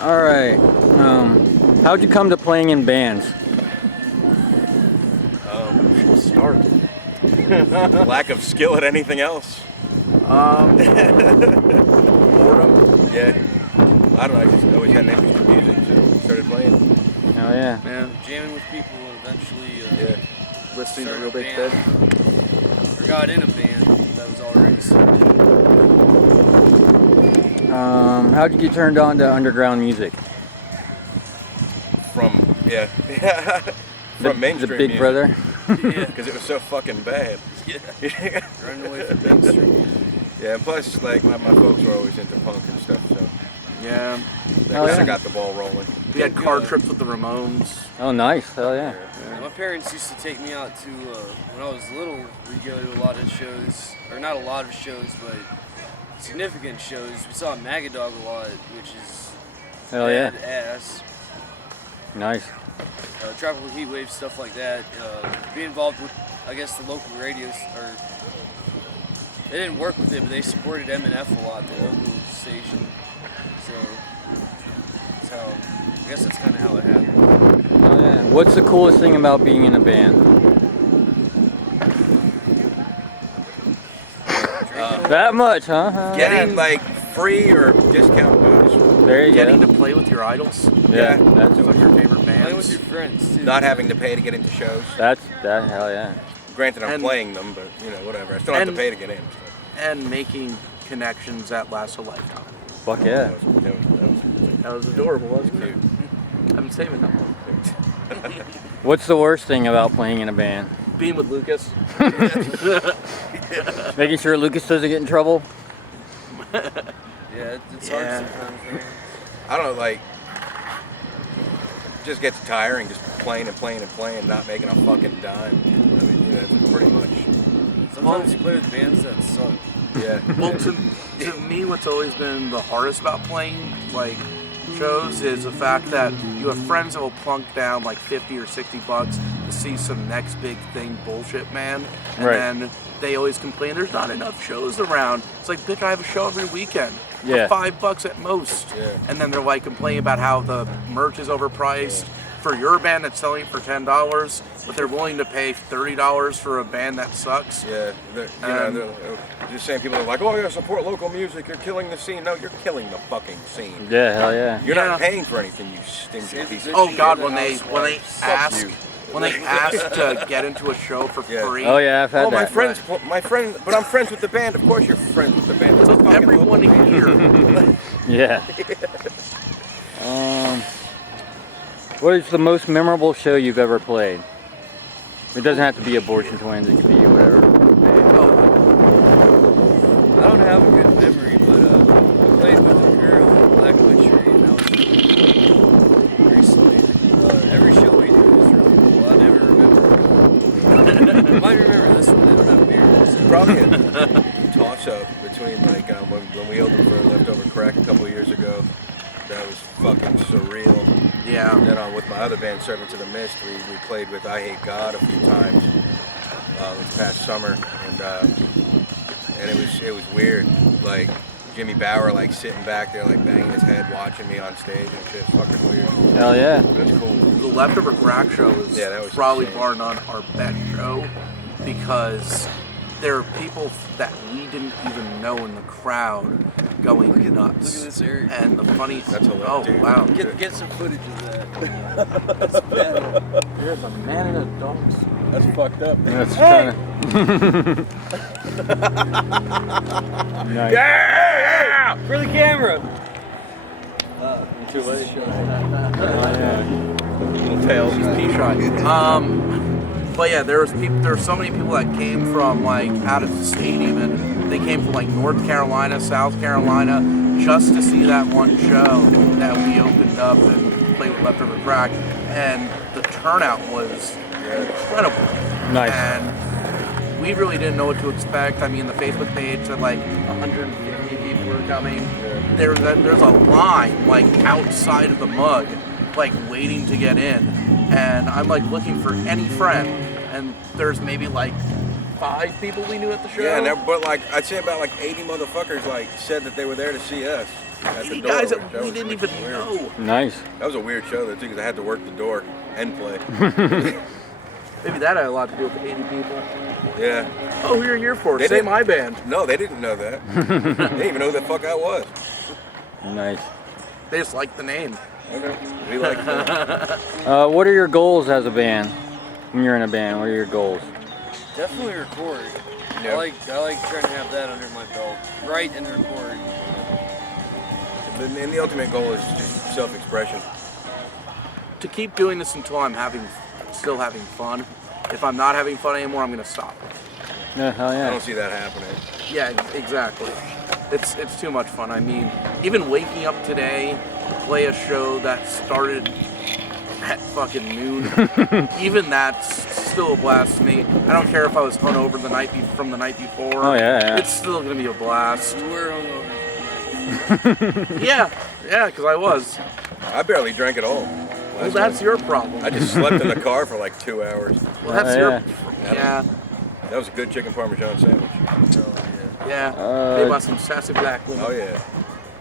All right. How'd you come to playing in bands? Start. Lack of skill at anything else. Boredom. Yeah. I don't know, I just always had an interest in music, so started playing. Oh yeah. Yeah, jamming with people and eventually Listening to started Real a Big band. Fed. Or got in a band that was already started. How'd you get turned on to underground music? From mainstream the Big music. Brother. Yeah, Because it was so fucking bad. yeah. Running away from mainstream. Yeah, and plus, like, my folks were always into punk and stuff, so Yeah. they Oh, kind yeah. of got the ball rolling. We had car trips with the Ramones. Oh, nice. Hell yeah. My parents used to take me out to, when I was little, we'd go to a lot of shows, or not a lot of shows, but significant shows. We saw Magadog a lot, which is Hell yeah. badass. Nice. Tropical Heat Wave, stuff like that. Be involved with, I guess, the local radios, or they didn't work with it, but they supported M&F a lot, the local station. So that's how, I guess that's kind of how it happened. Oh yeah. What's the coolest thing about being in a band? That much, huh? Getting, like, free or discount booze. There you Getting go. to play with your idols. Yeah. That's That's some of your favorite Playing with bands. your friends, too. Not having to pay to get into shows. that. Hell yeah. Granted, I'm And- playing them, but, you know, whatever. I still have to and- pay to get in. So. And making connections that last a lifetime. Fuck yeah. That was adorable, wasn't it? cute. I'm saving that one. What's the worst thing about playing in a band? Being with Lucas. Making sure Lucas doesn't get in trouble. Yeah, it's hard Yeah. sometimes. Man. I don't know, like, just gets tiring just playing and playing and playing, not making a fucking dime. I mean, you know, that's pretty much, Sometimes you play with bands that suck. yeah. Well, to me, what's always been the hardest about playing like shows is the fact that you have friends that will plunk down like 50 or 60 bucks to see some next big thing bullshit, man. And Right. then they always complain there's not enough shows around. It's like, bitch, I have a show every weekend Yeah. for $5 at most. Yeah. And then they're like complaining about how the merch is overpriced. For your band that's selling it for $10, but they're willing to pay $30 for a band that sucks. Yeah, they're just saying people are like, oh yeah, support local music, you're killing the scene. No, you're killing the fucking scene. Yeah, hell yeah. You're Yeah. not paying for anything, you stingy piece of Oh shit. God, when they ask you. when they ask to get into a show for Yeah. free. Oh yeah, I've had Oh, that. my friend, but I'm friends with the band. Of course you're friends with the band. It's a fucking Everyone local band. here. Yeah. What is the most memorable show you've ever played? It doesn't have to be Abortion Twins, it could be whatever. I don't have a good memory, but I played with a girl in Black Witchery, and that was recently. Every show we do is really cool. I never remember. I might remember this one. They don't have beer. So. Probably a toss-up between like when we opened for Leftover Crack a couple of years ago. That was fucking surreal. Yeah. And then with my other band, Servant to the Mist, we played with I Hate God a few times this past summer, and it was weird. Like Jimmy Bauer like sitting back there like banging his head, watching me on stage and shit. It's fucking weird. Hell yeah. But it's cool. The Leftover Crack show is Yeah, that was probably insane. bar none our best show because there are people that we didn't even know in the crowd going nuts. Look at this area. And the funny That's hilarious, oh dude. wow. Get some footage of that. That's bad. There's a man in a dog. That's fucked up. That's kind of. Nice. Yeah! For the camera. Too late. Little tails. Pea shy. But yeah, there were so many people that came from like out of the state even. They came from like North Carolina, South Carolina, just to see that one show that we opened up and played with Leftover Crack. And the turnout was incredible. Nice. And we really didn't know what to expect. I mean, the Facebook page said like 150 people were coming. There's a line like outside of the mug, like waiting to get in. And I'm like looking for any friend, and there's maybe like 5 people we knew at the show. Yeah, but like I'd say about like 80 motherfuckers like said that they were there to see us. at the 80 door. guys which that that we was- didn't which even was weird. know. Nice. That was a weird show though too, because I had to work the door and play. Maybe that had a lot to do with the 80 people. Yeah. Oh, who are you here for? They Say didn't- my band. No, they didn't know that. They didn't even know who the fuck I was. Nice. They just liked the name. Okay. We like that. What are your goals as a band? When you're in a band, what are your goals? Definitely record. Yeah. I like trying to have that under my belt. Write and record. And the ultimate goal is just self-expression. To keep doing this until I'm still having fun. If I'm not having fun anymore, I'm gonna stop. Yeah, hell I yeah. don't see that happening. Yeah, exactly. It's too much fun. I mean, even waking up today to play a show that started at fucking noon, even that's still a blast to me. I don't care if I was hungover from the night before. Oh, yeah. It's still gonna be a blast. We were hungover. Yeah, because I was. I barely drank at all. Well, that's your problem. I just slept in the car for like 2 hours. Well, that's Oh, your. yeah. Yeah, That was a good chicken parmesan sandwich. yeah. Uh, Made by some sassy black women. Oh yeah.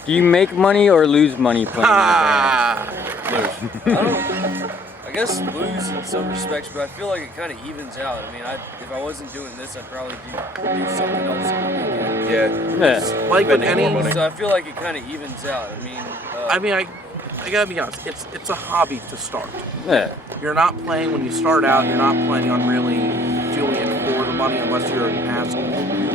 Do you make money or lose money playing in a band? Ah, I guess lose in some respects, but I feel like it kind of evens out. I mean, if I wasn't doing this, I'd probably do something else on the weekend. Yeah. Yeah. like with Spending any. more money. So I feel like it kind of evens out. I mean, I gotta be honest. It's a hobby to start. Yeah. You're not playing when you start out. You're not planning on really doing it for the money unless you're an asshole.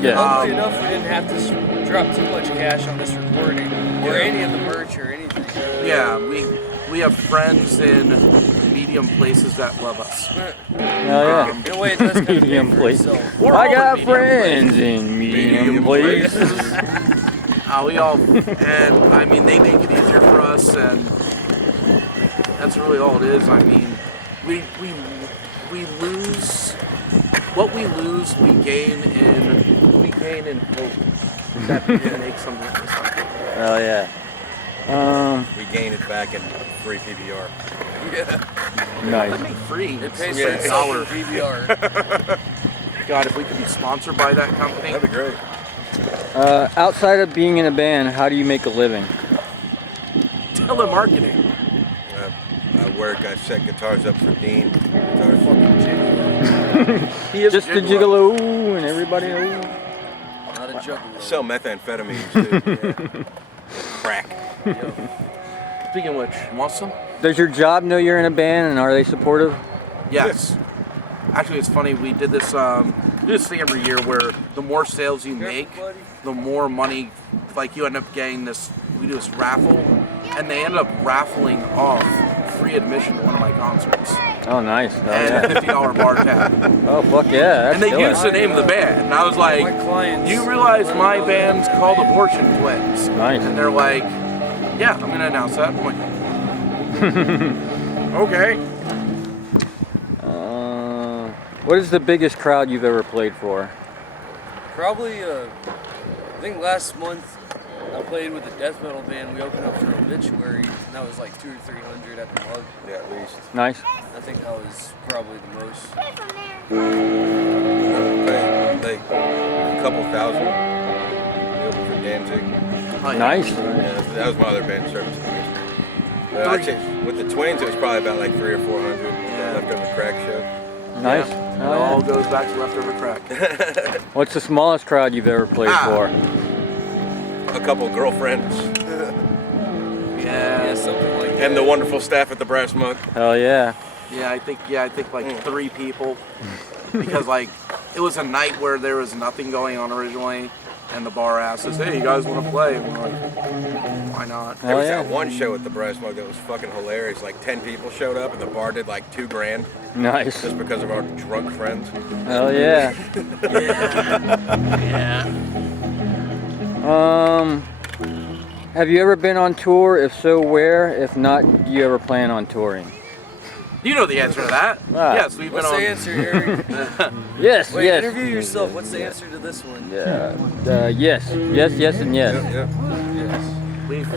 Yeah. luckily enough, we didn't have to drop too much cash on this recording or any of the merch or anything. Yeah, we have friends in medium places that love us. Hell yeah. In a way, it does kind of pay Medium for place. itself. We're all I in got medium friends in medium places. We all, and I mean, they make it easier for us, and that's really all it is. I mean, we lose what we lose, we gain in hope that we can make something. Hell yeah. We gain it back in free PBR. Nice. Make free. It pays Yeah. for itself for PBR. God, if we could be sponsored by that company. That'd be great. Outside of being in a band, how do you make a living? Telemarketing. I work. I set guitars up for Dean. Guitars. He is Just the gigolo and everybody. Not a juggalo. I sell methamphetamines too. Yeah. Crack. Speaking of which, want some? Does your job know you're in a band and are they supportive? Yes. Actually, it's funny. We did this thing every year where the more sales you make, the more money. Like you end up getting this. We do this raffle, and they end up raffling off free admission to one of my concerts Oh, nice. Hell and a yeah. $50 bar tab. Oh, fuck yeah. That's And they killer. used the name of the band, and I was like, My clients. "You realize my band's called Abortion Twins?" Nice. And they're like, "Yeah, I'm gonna announce that." I'm like, "Okay." What is the biggest crowd you've ever played for? Probably, I think last month I played with a death metal band. We opened up for Obituary, and that was like 200 or 300 at the Mug. Yeah, at least. Nice. I think that was probably the most. Like a couple thousand. We opened for Danzig. Oh, yeah. Nice. Yeah, that was my other band, Service to the Mist. I'd say with the Twins, it was probably about like 300 or 400. Yeah. Leftover crack show. Nice. Yeah. It Hell all yeah. goes back to leftover crack. What's the smallest crowd you've ever played for? A couple girlfriends. Yeah, Yeah. something like that. And the wonderful staff at the Brass Mug. Hell yeah. I think like 3 people, because like it was a night where there was nothing going on originally, and the bar asked us, "Hey, you guys want to play?" And we're like, "Why not?" There Hell was yeah. that one show at the Brass Mug that was fucking hilarious. Like 10 people showed up and the bar did like $2,000 Nice. just because of our drunk friends. Hell yeah. Yeah. Have you ever been on tour? If so, where? If not, do you ever plan on touring? You know the answer to that. Ah. Yes, we've been What's on. the answer, Eric? Yes, Wait, yes. interview yourself. What's the answer to this one? Yes. Yes, yes, and yes. Yeah. We've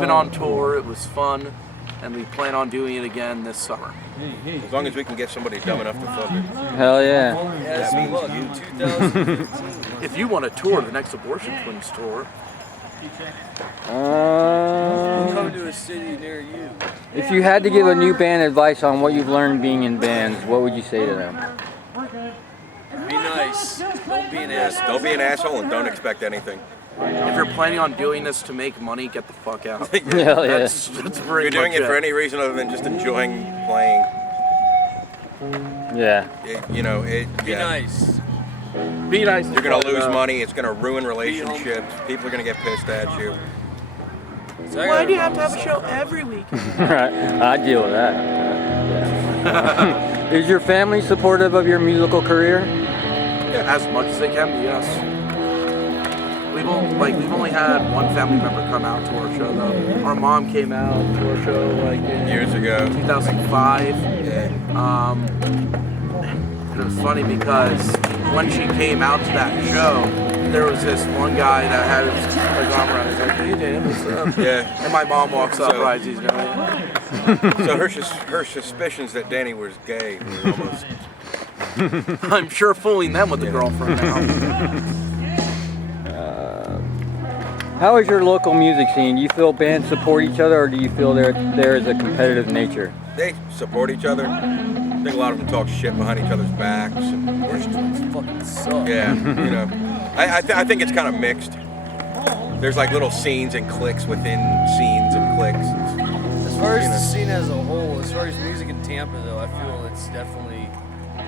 been on tour. It was fun, and we plan on doing it again this summer. As long as we can get somebody dumb enough to fuck it. Hell yeah. Yes, That means look, you. 2015. If you want to tour the next Abortion Twins tour, Come to a city near you. If you had to give a new band advice on what you've learned being in bands, what would you say to them? Be nice. Don't be an asshole. Don't be an asshole and don't expect anything. If you're planning on doing this to make money, get the fuck out. Hell yeah. That's If pretty you're doing much it for any reason other than just enjoying playing, Yeah. Be nice. Be nice. you're gonna lose money. It's gonna ruin relationships. People are gonna get pissed at you. So Why do you have to have a show every week? Right. I deal with that. Yeah. Is your family supportive of your musical career? As much as they can be, yes. We've only had one family member come out to our show though. Our mom came out to our show like in Years ago. 2005. Yeah. It was funny because when she came out to that show, there was this one guy that had his arm around. He's like, "Hey, Dan, what's up?" Yeah. And my mom walks up, So- right? He's going, So her suspicions that Danny was gay were almost. I'm sure fooling them with a girlfriend now. How is your local music scene? Do you feel bands support each other, or do you feel there is a competitive nature? They support each other. I think a lot of them talk shit behind each other's backs. And, Worst ones fucking suck. yeah, you know. I think it's kind of mixed. There's like little scenes and cliques within scenes and cliques. As far as You know. the scene as a whole, as far as music in Tampa though, I feel it's definitely,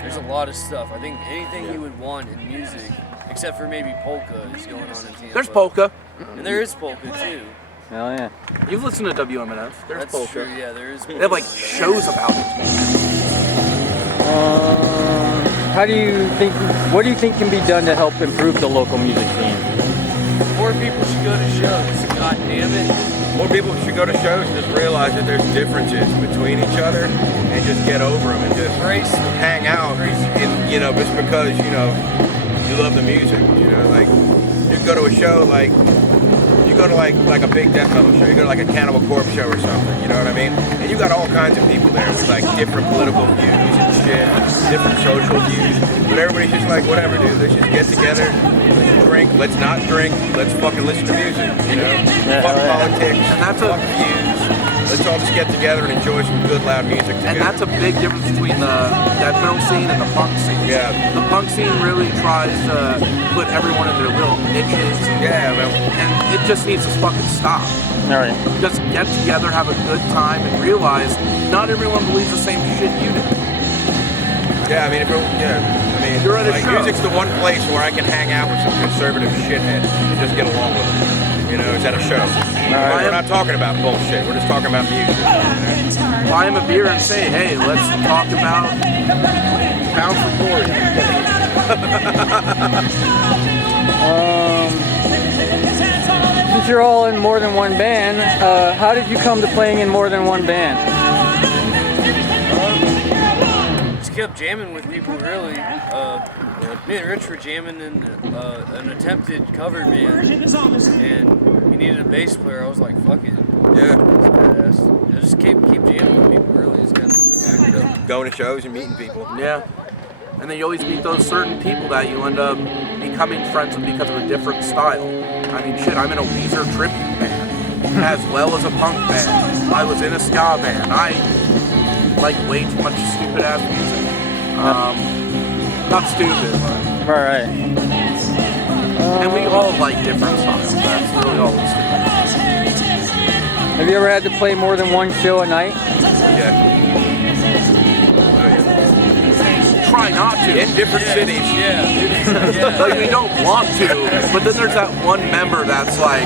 there's a lot of stuff. I think anything you would want in music, except for maybe polka, is going on in Tampa. There's polka. And there is polka too. Hell yeah. You've listened to WMNF. There's That's polka. true, yeah, there is polka. They have like shows about it. What do you think can be done to help improve the local music scene? More people should go to shows. God damn it. More people should go to shows and just realize that there's differences between each other and just get over them and just Embrace them. hang out. And just because you love the music, like you go to a show like. You go to like a big death metal show, you go to like a Cannibal Corpse show or something, you know what I mean? And you got all kinds of people there with like different political views and shit, different social views, but everybody's just like, whatever, dude, let's just get together, let's drink, let's not drink, let's fucking listen to music, Fuck politics, fuck views, let's all just get together and enjoy some good loud music together. And that's a big difference between the death metal scene and the punk scene. Yeah. The punk scene really tries to put everyone in their little niches. Yeah, man. And it just needs to fucking stop. All right. Just get together, have a good time, and realize not everyone believes the same shit you do. Yeah, I mean, You're at a like, show. music's the one place where I can hang out with some conservative shithead and just get along with them. It's at a show. We're not talking about bullshit. We're just talking about music. Buy him a beer and say, hey, let's talk about Bound for Glory. Since you're all in more than one band, how did you come to playing in more than one band? Just kept jamming with people, really. Me and Rich were jamming in an attempted cover band, and he needed a bass player. I was like, fuck it. Yeah. That's badass. Just keep jamming with people, really. It's kind of Going to shows and meeting people. Yeah. And then you always meet those certain people that you end up becoming friends with because of a different style. I mean, shit, I'm in a Weezer tribute band, as well as a punk band. I was in a ska band. I like way too much stupid ass music. Not stupid, but... All right. And we all like different styles. That's really all it's doing. Have you ever had to play more than one show a night? Yeah. Try not to. In different cities. Like, we don't want to, but then there's that one member that's like,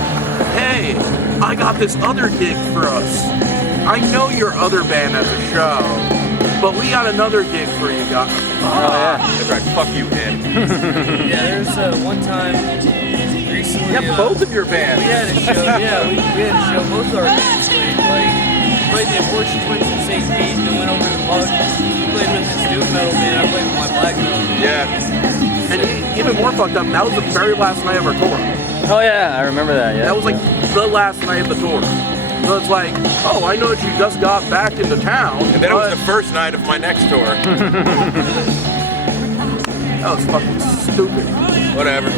hey, I got this other gig for us. I know your other band has a show, but we got another gig for you guys. That's right. Fuck you, Ed. Yeah, there's one time recently. Yeah, both of your We bands. had a show, yeah, we had a show. Both our bands played the Abortion Twins in St. Pete, then went over to Pug. We played with this doom metal band. I played with my black metal band. Yeah. And even more fucked up, that was the very last night of our tour. Oh yeah, I remember that. Yeah. That was like the last night of the tour. So it's like, oh, I know that you just got back into town. And then it was the first night of my next tour. That was fucking stupid. Whatever.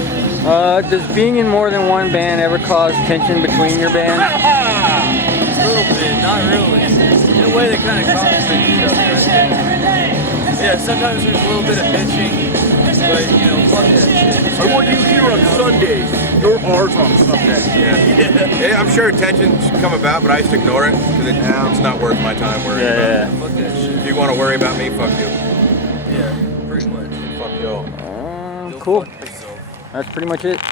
Does being in more than one band ever cause tension between your band? A little bit, not really. In a way, they kind of compensate each other, I think. Yeah, sometimes there's a little bit of bitching, but you know, fuck that shit. I want you here on Sundays. You're ours on Sundays. Yeah, I'm sure tensions come about, but I just ignore it because it's not worth my time worrying about. Yeah. Fuck that shit. If you want to worry about me, fuck you. Yeah, pretty much. Fuck you. Go Cool. fuck yourself. That's pretty much it.